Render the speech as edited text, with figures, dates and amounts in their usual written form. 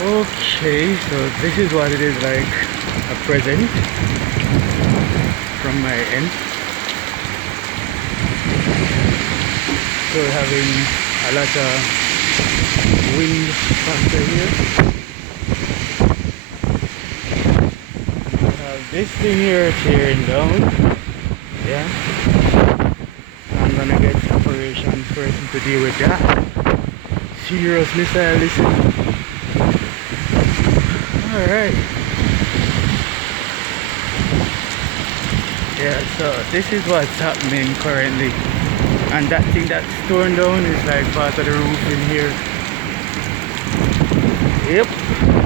Okay, so this is what it is like, a present from my end. So we're having a lot of wind factor here. We have this thing here tearing down. Yeah. I'm gonna get operations person to deal with that. Serious missile, listen. Alright. Yeah, so this is what's happening currently. And that thing that's torn down is like part of the roof in here. Yep.